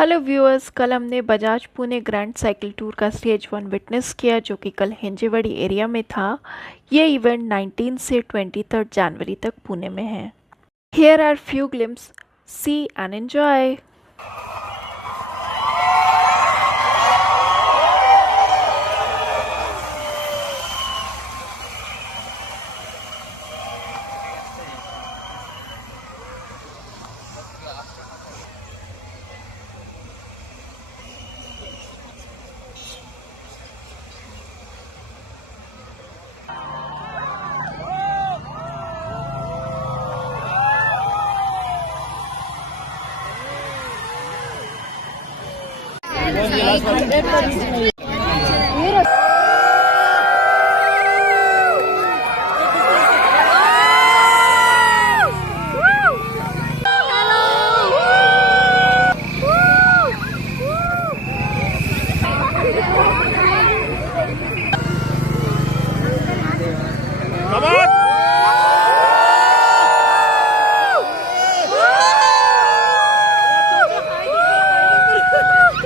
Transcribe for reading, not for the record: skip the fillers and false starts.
Hello viewers, कल हमने बजाज Pune grand cycle tour का स्टेज 1 विटनेस किया जो कि कल हिंजेवाड़ी एरिया में था। ये इवेंट 19 से 23 जनवरी तक पुणे में है। Here are few glimpse, see and enjoy.